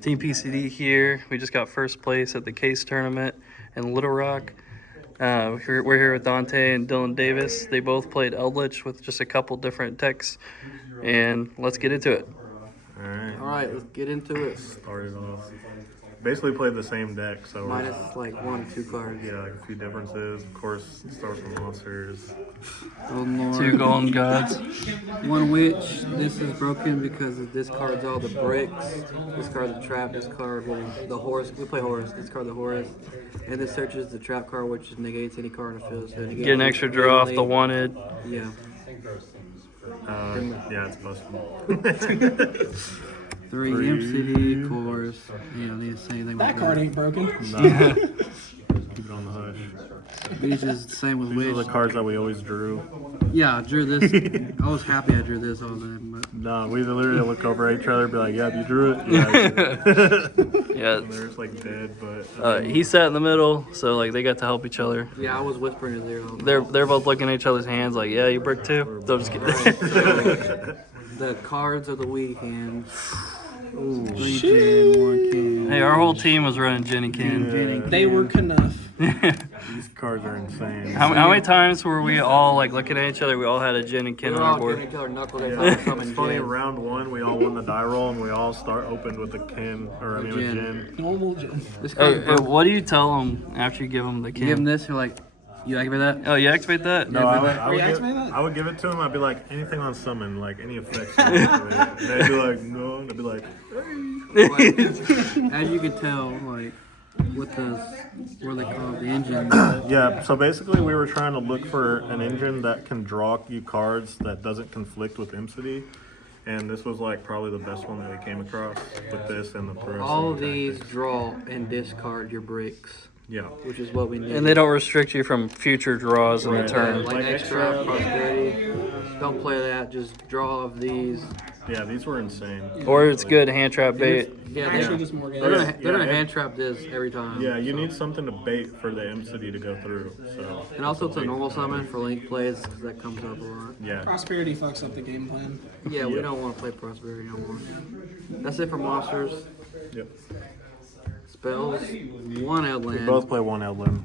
Team PCD here. We just got first place at the Case tournament in Little Rock. We're here with Dante and Dylan Davis. They both played Eldritch with just a couple different decks, and let's get into it. All right, let's get into it. Started off. Basically played the same deck, so Minus like 1 or 2 cards. yeah, like a few differences. Of course, starts with monsters. Golden Lord. 2 Golden Gods. 1 Witch. This is broken because it discards all the bricks. Discard the trap. Discard the Horus. We play Horus. Discard the Horus. And this searches the trap card, which negates any card in the field. So Get an extra draw off the wanted. Yeah. Yeah, it's possible. 3 Imp City, of course. You know, they say anything That card ain't broken. Keep it on the hush. These is the same with These are Witch. the cards that we always drew. Yeah, I drew this. I was happy I drew this all the time, but No, we literally look over at each other and be like, "Yeah, you drew it." Yeah. I drew it. Yeah. And they're just like dead, but He sat in the middle, so like they got to help each other. yeah, I was whispering in there. They're both looking at each other's hands like, yeah, you brick too. They'll just get The cards of the weekend. Ooh, 3 gin, 1 can. Hey, our whole team was running Gin and Ken. They were enough. these cards are insane. How many times were we all like looking at each other? We all had a Gin and Ken on We're our all board. giving each other knuckles. They Yeah, found it's some funny. in Round 1, we all won the die roll, and we all opened with a kin, or I mean, a Gin. gin. Normal gin. This card Hey, is broken. what do you tell them after you give them the You give them Ken? this, you're like, you activate that? Oh, you activate that? No, Reactivate that? I would give it to him. I'd be like, anything on summon, like any effects. And they'd be like, no. And I'd be like, But as you can tell, like, with the, what they call it, the engine, yeah. So basically, we were trying to look for an engine that can draw you cards that doesn't conflict with Imcity. And this was like probably the best one that we came across with this and the press. all of these draw and discard your bricks, Yeah. which is what we need. And they don't restrict you from future draws in the Right. turn. like extra prosperity. Don't play that. Just draw of these. Yeah, these were insane. Or it's good hand trap bait. Yeah, Actually, they're, just more they're games. gonna they're gonna Yeah. hand trap this every time. Yeah, you need something to bait for the Imcity to go through. So And also it's a normal summon for link plays because that comes up a lot. yeah. Prosperity fucks up the game plan. Yeah, we don't want to play prosperity no more. That's it for monsters. Yep. Spells. 1 We Outland. both play one Eldlin.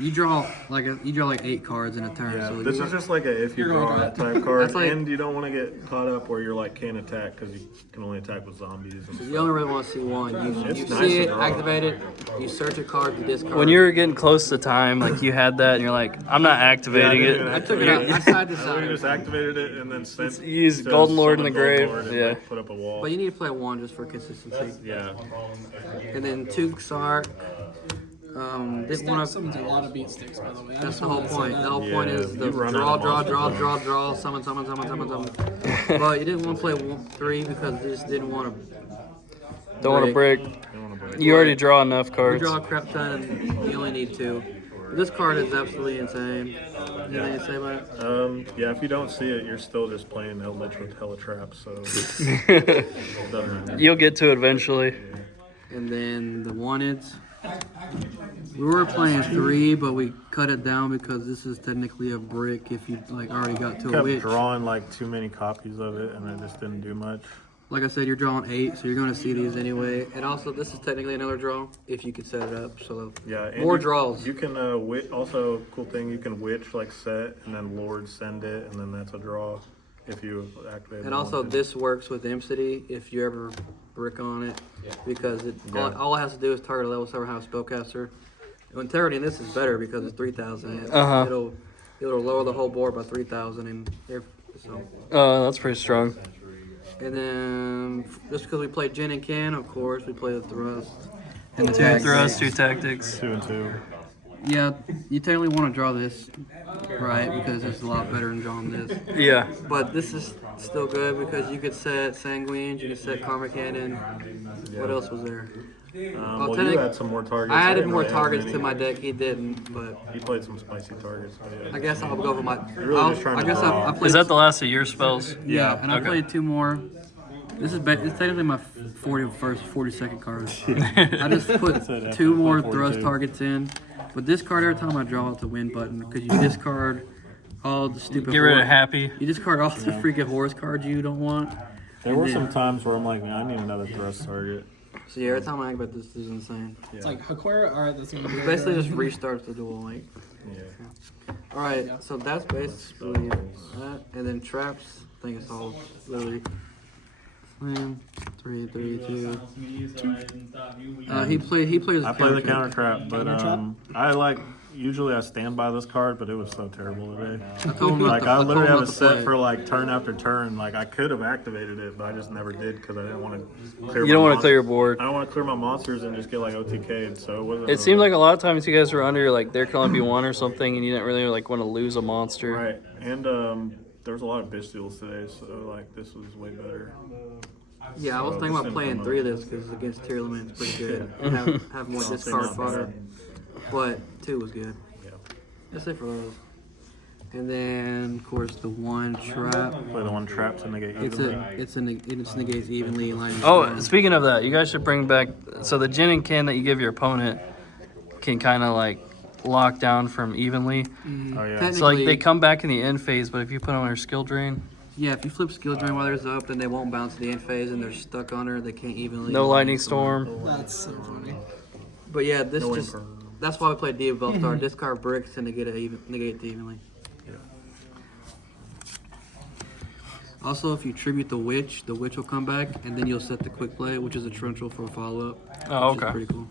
You draw like 8 cards in a turn. Yeah, so this you, is just like a if you You're draw going that to- type card, That's like- and you don't want to get caught up where you're like can't attack because you can only attack with zombies. And you stuff. only really want to see one. You It's nice see to it, draw. activate it. You search a card to discard. When you were getting close to time, like you had that, and you're like, I'm not activating Yeah, I didn't it. I took it out. I side to I side. just activated it and then sent. You use to Golden Lord in summon the grave, Golden Lord and, yeah. like, put up a wall. But you need to play 1 just for consistency. Yeah. And then 2 Xark. Didn't want to. Summons a lot of beat sticks, by the way. I That's just the whole wanted to say point. that. The whole point Yeah, is the you run draw, out of draw, monsters, draw, though. draw, draw, summon. But you didn't want to play 3 because you just didn't want to. Don't want to break. Don't wanna break. You already draw enough You cards. draw a crap ton and you only need 2. This card is absolutely insane. Anything to say about it? Yeah, if you don't see it, you're still just playing Eldritch with hella traps, so it doesn't matter. You'll get to it eventually. And then the Wanteds. We were playing 3, but we cut it down because this is technically a brick if you like already got to a Kept witch. drawing like too many copies of it, and it just didn't do much. Like I said, you're drawing 8, so you're going to see these anyway. And also, this is technically another draw if you could set it up. So Yeah, and more you- draws. You can also cool thing. You can witch like set, and then Lord send it, and then that's a draw if you activate. And also, this works with Imcity if you ever brick on it, because all it has to do is target a level 7 house spellcaster. And Tyranny, this is better because it's 3,000. It'll lower the whole board by 3,000, and so. That's pretty strong. And then just because we played Gin and Ken, of course, we play the Thrust. And the 2 tactics. thrusts, 2 tactics. 2 and 2. Yeah, you technically want to draw this, right? Because it's a lot better than drawing this. Yeah. But this is still good because you could set Sanguines, you could set Karma Cannon. What else was there? Well, you technic- had some more targets. I added didn't more really have targets many. to my deck. He didn't, but He played some spicy targets. So yeah. I guess I'll go for my. really just trying I to guess draw. I played. Is that the last of your spells? Yeah, and I okay. played 2 more. This is it's technically my 42nd card. I just put Said after 2 more play thrust 42. targets in. But this card, every time I draw, it's a win button because you discard all the stupid. Get rid of horse- happy. You discard all the freaking horse cards you don't want. There were some times where I'm like, man, I need another thrust target. So yeah, every time I think about this is insane. It's like Haquera. All right, that's gonna be Basically, just restarts the duel. Like, Yeah. all right, so that's basically that. And then traps. I think it's all literally. Slam, 3, 3, 2. He plays. I play the counter trap, but Counter trap? I like usually I stand by this card, but it was so terrible today. I told him not Like to- I told literally him have not a to set play. for like turn after turn. Like I could have activated it, but I just never did because I didn't want to clear. You don't want to clear your board. I don't want to clear my monsters and just get like OTK'd. So it wasn't. It seemed like a lot of times you guys were under like there can only be one or something, and you didn't really like want to lose a monster. right. And there was a lot of bitch duels today, so like this was way better. Yeah, I was thinking about playing 3 of this because against tier limit it's pretty good. And have more discard fodder. But 2 was good. Yeah. That's it for those. And then, of course, the 1 trap. Play the one trap to negate. evenly. It negates evenly. Lightning Oh, storm. speaking of that, you guys should bring back so the gin and can that you give your opponent can kind of like lock down from evenly. Oh yeah. Technically- So like they come back in the end phase, but if you put them on your skill drain, Yeah, if you flip skill drain while there's up, then they won't bounce to the end phase and they're stuck on her. They can't evenly. no lightning storm. That's so funny. But yeah, this No just. inferno. That's why we play Diva Bellstar. Discard bricks and negate it evenly. Also, if you tribute the witch will come back, and then you'll set the quick play, which is a torrential for a follow-up. Oh, which is okay. pretty cool.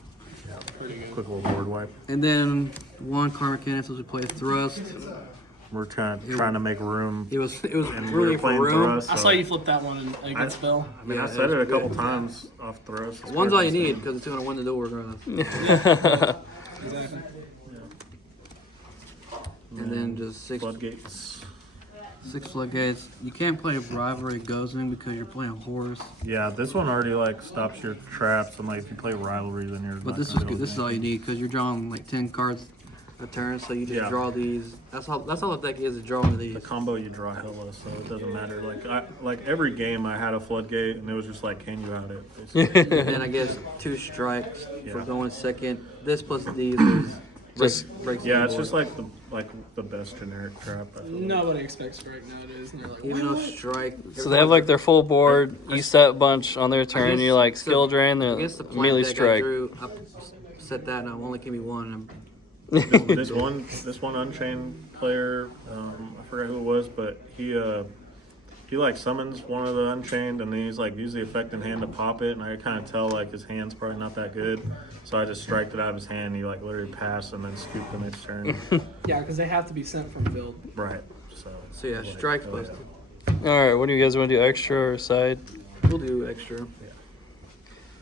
Quick little board wipe. And then 1 karma cannon, so we play thrust. We're trying to make room. It was And we really were for playing room. thrust. I so- saw you flip that one against Phil. I mean, Yeah, I it said was it a couple good. times off thrust. One's all you need because it's gonna win the duel regardless. Exactly. And then just 6 Floodgates. floodgates. You can't play rivalry Gozing because you're playing Horus. Yeah, this one already like stops your traps, and like if you play rivalry, then you're. But not this gonna is be good. able This to is all you need because you're drawing like 10 cards a turn, so you just Yeah. draw these. That's all the deck is drawing these. The combo you draw hella, so it doesn't matter. Like every game, I had a floodgate, and it was just like, can you out it? Basically. And then I guess 2 strikes for Yeah. going second. This plus these is breaks Yeah, the it's board. just like the best generic trap. I feel like. Nobody expects strike nowadays. And they're like, Even though "What?" strike. So they have like their full board. You set a bunch on their turn. You're like skill drain. They're against the plant immediately deck I strike. drew, I set that and I only give me 1. this one Unchained player, I forgot who it was, but he like summons one of the Unchained, and then he's like use the effect in hand to pop it, and I kind of tell like his hand's probably not that good, so I just striked it out of his hand. He like literally passed and then scooped the next turn. Yeah, because they have to be sent from field. Right. So Yeah, strike's oh, yeah. busted. All right, what do you guys want to do? Extra or side? We'll do extra.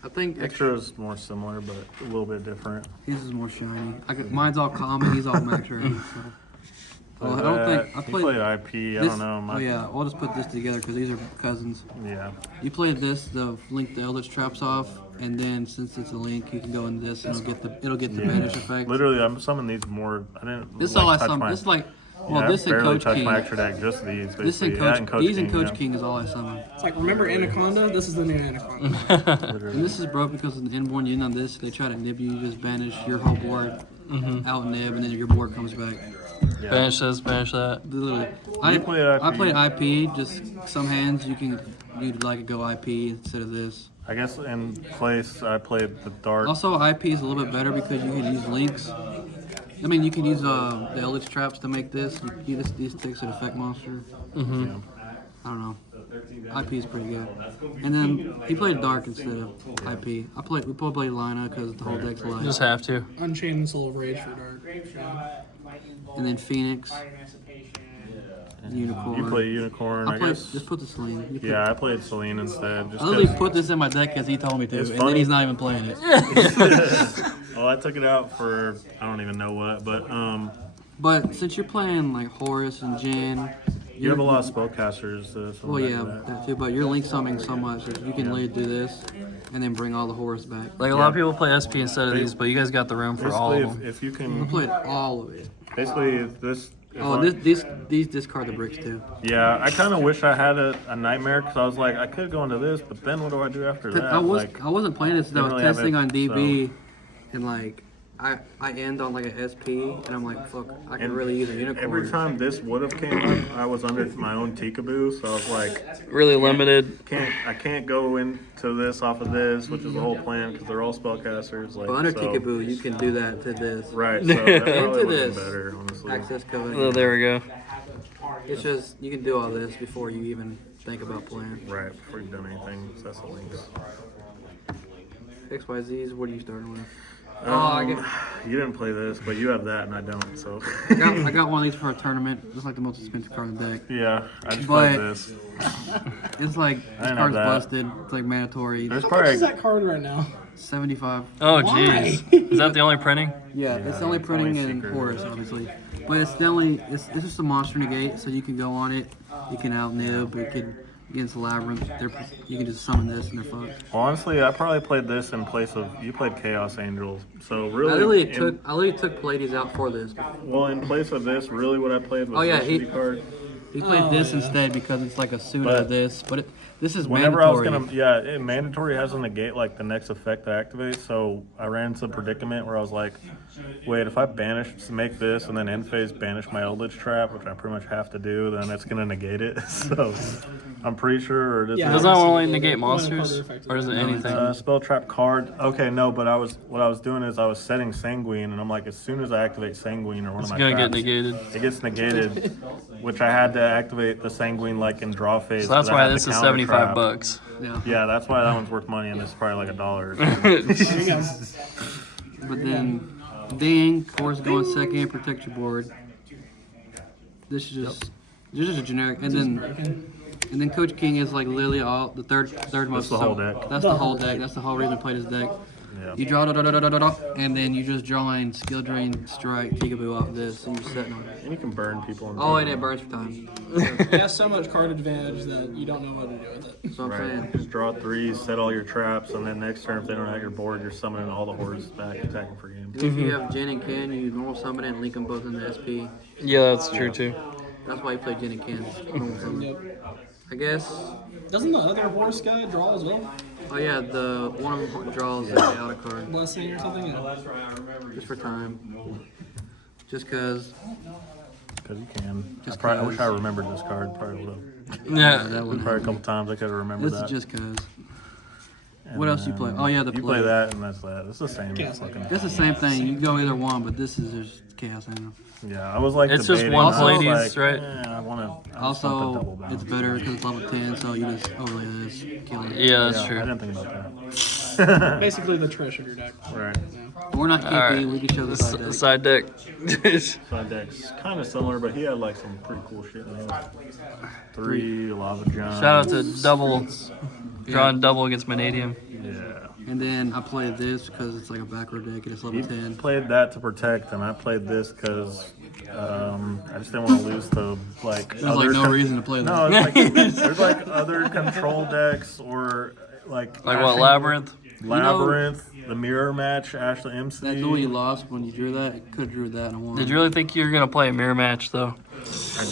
I think Extra is more similar, but a little bit different. His is more shiny. Mine's all common. He's all max rating. So. Well, I don't think I He played. played IP. I This, don't know. oh yeah, I'll just put this together because these are cousins. Yeah. You played this, the link the Eldritch traps off, and then since it's a link, you can go into this and it'll get the banish effect. Literally, I'm summoning these more. I didn't. This is like, all I touch summon. my- This is like, Yeah, well, I this and barely Coach touched King. my extra deck, just these. This and basically. Coach, Yeah, Coach these and King, Coach yeah. King is all I summon. It's like, remember Anaconda? This is the new Anaconda. And this is broke because of the inborn unit on this. They try to nib you, you just banish your whole board, out nib, and then your board comes back. Yeah. Banish this, banish that. Literally. You played IP. I played IP, just some hands you'd like to go IP instead of this. I guess in place, I played the dark. Also, IP is a little bit better because you can use links. I mean, you can use the Eldritch traps to make this. These takes an effect monster. Yeah. I don't know. IP is pretty good. And then he played Dark instead of IP. We both played Lina because the whole deck's light. Just have to. Unchained Soul of Rage for Dark. Yeah. And then Phoenix, Unicorn. You play Unicorn, I guess. Just put the Celine. You put- Yeah, I played Celine instead. Just I literally 'cause- put this in my deck because he told me to, It's and then funny. he's not even playing it. Oh, I took it out for I don't even know what, but But since you're playing like Horus and Jin, you have a lot of spellcasters. So well, yeah, that too. But you're link summoning so much that you can literally do this, and then bring all the Horus back. Like a lot of people play SP instead of these, but you guys got the room for all of Basically, them. if you I can, played all of it. basically if this. if Oh, I- these discard the bricks too. Yeah, I kind of wish I had a nightmare because I was like, I could go into this, but then what do I do after that? I wasn't playing this. I didn't was really have testing it, on DB, and like I end on like an SP, and I'm like, fuck, I can really use a unicorn. Every time this would have came up, I was under my own Tikaboo, so I was like, Really limited. I can't go into this off of this, which is the whole plan because they're all spellcasters. Like, But under so, Tikaboo, you can do that to this. right? So that probably Into would have this. been better, honestly. Access code. Oh, there we go. It's just, you can do all this before you even think about playing. Right before you've done anything, so that's the links. XYZs, what are you starting with? You didn't play this, but you have that and I don't. So I got one of these for a tournament. It's like the most expensive card in the deck. yeah, I just But- played this. It's like, I this didn't card's have that. busted. It's like mandatory. There's How much is probably that card right now? 75. Oh, Why? jeez. Is that the only printing? Yeah, it's the only it's printing only in secret. Horus, obviously. But it's the only, it's just a monster negate, so you can go on it. You can out-nib, you can, against the Labyrinth, you can just summon this and they're fucked. honestly, I probably played this in place of you played Chaos Angels. So really, I literally took Pallades out for this. well in place of this, really what I played was Oh, yeah, this he- shitty card. He played this instead because it's like a pseudo But- of this, but this is Whenever I was mandatory. gonna, mandatory has a negate like the next effect that activates. So I ran into a predicament where I was like, wait, if I make this and then end phase banish my Eldritch Trap, which I pretty much have to do, then it's gonna negate it. So I'm pretty sure. Or this Yeah, Does is, that I've only seen negate it. One of the monsters? other effects. Or is it No, anything? spell trap card. Okay, no, but what I was doing is I was setting Sanguine, and I'm like, as soon as I activate Sanguine or one It's of my gonna get traps, negated. it gets negated, which I had to activate the Sanguine like in draw phase. So that's 'cause I why had this the is counter 75 trap. bucks. Yeah. Yeah, that's why that one's worth money, and this is probably like $1. There you go. But then, Ding, Horus going second, protect your board. This is just a generic, and then Coach King is like literally all the third most. the whole deck. That's the whole deck. That's the whole reason I played his deck. Yeah. You draw and then you just drawing skill drain, strike, Tikaboo off of this, and you're setting on it. And you can burn people. In Oh, and it burns for time. He has so much card advantage that you don't know what to do with it. That's what I'm Right. saying. Just draw 3, set all your traps, and then next turn, if they don't have your board, you're summoning all the hordes back, attacking for game. And if you have Jin and Ken, you normal summon it and link them both in the SP. Yeah, that's true too. That's why you play Jin and Ken. Normal summon. Yep. I guess. Doesn't the other horse guy draw as well? Oh yeah, the one of them draws the out a card Blessing or something? Yeah. just for time. Just cause. Because you can. Just I wish I 'cause. remembered this card. Probably would have. Yeah. That would. Probably a couple times I could have remembered This that. is just cause. And what else you play? Oh, yeah, the you play. play that, and that's that. It's the same. Chaos fucking That's the same thing. You can go either one, but this is just Chaos Angel. Yeah, I was like It's just debating. one I was Pallades, like, right? I want to. Also, it's better because it's level 10, so you just overlay this, kill it. Yeah, that's I true. didn't think about that. Basically the trash of your deck. Right. We're not KP, Alright. we can show the side deck. Side deck. Side deck's kind of similar, but he had like some pretty cool shit in his. 3 lava giants. Shout out to Double. Drawing double against Vanadium. Yeah. And then I play this because it's like a backward deck and it's level He 10. played that to protect, and I played this because I just didn't want to lose to like. There's like no reason to play No, that. it's like there's like other control decks or like. Like what, Ashing- Labyrinth? Labyrinth, the mirror match, Ashley MC. That duel you lost when you drew that, could have drew that and won. Did you really think you were going to play a mirror match, though? I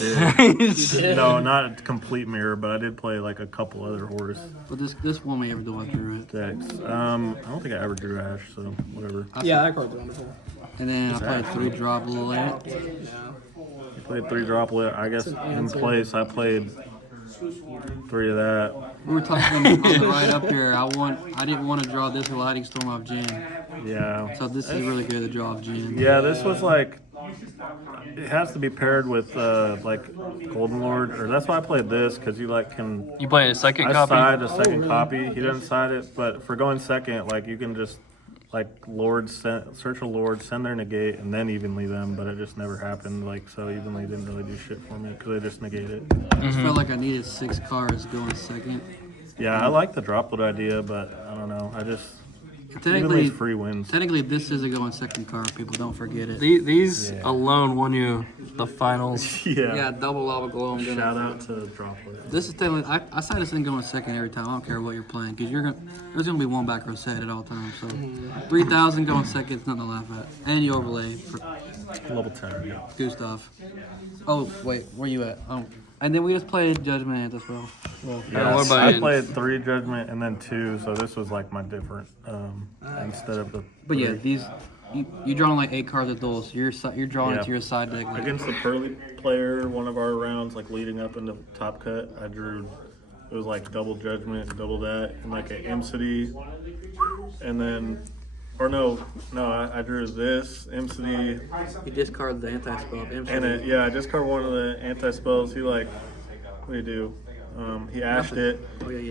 did. No, not a complete mirror, but I did play like a couple other horse But this one may ever do I drew it. decks. I don't think I ever drew Ash, so whatever. Yeah, that card's wonderful. And then I played 3 drop Lilith. Yeah. I played 3 droplet. I guess an in answer. place I played 3 of that. We were talking on the right up here. I didn't want to draw this Lighting Storm off Jin. Yeah. So this is really good to draw off Jin. Yeah, this was like. It has to be paired with like Golden Lord, or that's why I played this because you like can. You play a second I copy? side a second really? copy. He didn't side it, but for going second, like you can just like search a Lord, send their negate, and then evenly them. But it just never happened. Like so, evenly didn't really do shit for me because they just negate it. I just felt like I needed 6 cards going second. Yeah, I like the droplet idea, but I don't know. I just evenly Technically, free wins. technically this is a going second card. People don't forget it. These Yeah. alone won you the finals. Yeah, double lava glow. I'm Shout gonna. out to droplet. This is technically. I say this thing going second every time. I don't care what you're playing because there's gonna be one back row set at all times. So 3,000 going second is nothing to laugh at. And you overlay for Level 10. Yeah. Gustav. Oh wait, where you at? Oh, and then we just played Judgment Ant as well. Well, Yeah, what about I you? played 3 judgment and then 2, so this was like my different instead of the. but yeah, 3. these you drawing like 8 cards of duels. You're drawing Yeah. it to your side deck. Like, Against the Pearly player, one of our rounds, like leading up into top cut, I drew. It was like double judgment, double that, and like an M City, and then, or no, I drew this M City, you discard the anti-spell. and I discarded one of the anti spells. He like, what do you do? He ashed it.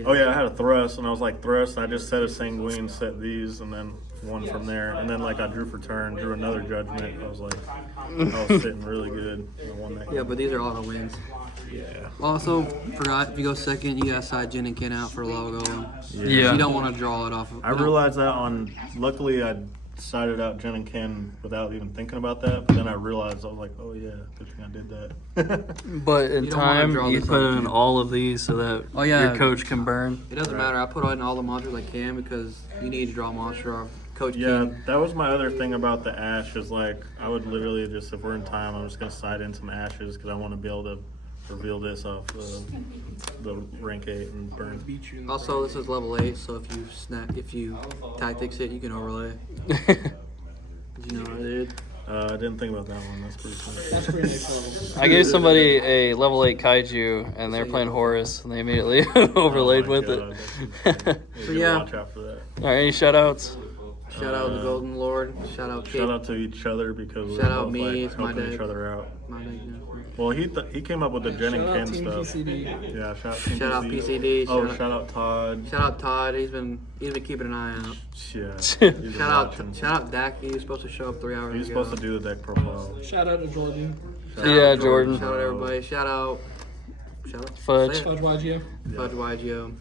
Oh yeah. I had a thrust, and I was like thrust. And I just set a sanguine, set these, and then one from there, and then like I drew for turn, drew another judgment. I was like, I was sitting really good. I won that. Yeah, but these are auto wins. Yeah. Also, forgot if you go second, you gotta side Jin and Ken out for a logo. Yeah. You don't want to draw it off of. I realized that on. Luckily, I sided out Jen and Ken without even thinking about that. But then I realized I was like, oh yeah, good thing I did that. But in You don't wanna time, draw you this put up. in all of these so that Oh, yeah. your coach can burn. It doesn't matter. I put in all the monsters I can because you need to draw a monster off. Coach Yeah, King. that was my other thing about the ash is like I would literally just if we're in time, I'm just gonna side in some ashes because I want to be able to reveal this off the rank 8 and burn. Also, this is level 8, so if you tactics it, you can overlay. Did you know what I did? I didn't think about that one. That's pretty funny. That's pretty next level. I gave somebody a level 8 kaiju, and they're playing Horus, and they immediately overlaid Oh my with God. it. So yeah. watch out for that. All right, any shoutouts? Shout out the Golden Lord. Shout out Kate. Shout out to each other because we're Shout out both me, like it's my helping day. each other out. My deck, yeah. Well, he came up with the Jen and Shout Ken out Team stuff. PCD. Yeah, Shout out PCD. Oh, shout out Todd. out Todd. He's been keeping an eye out. Yeah. Shout out Dak. He was supposed to show up 3 hours He's ago. supposed to do the deck profile. Shout out to Jordan. Yeah, Jordan. Shout out everybody. Shout out. Fudge. Say it. Fudge YGO. Fudge YGO.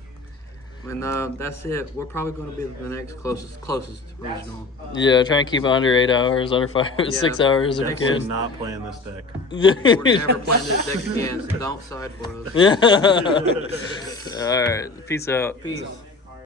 And that's it. We're probably going to be the next closest regional. Yeah, try and keep it under 8 hours, under 6 hours if you Definitely can. not playing this deck. We're never playing this deck again, so don't side for us. All right, peace out. Peace.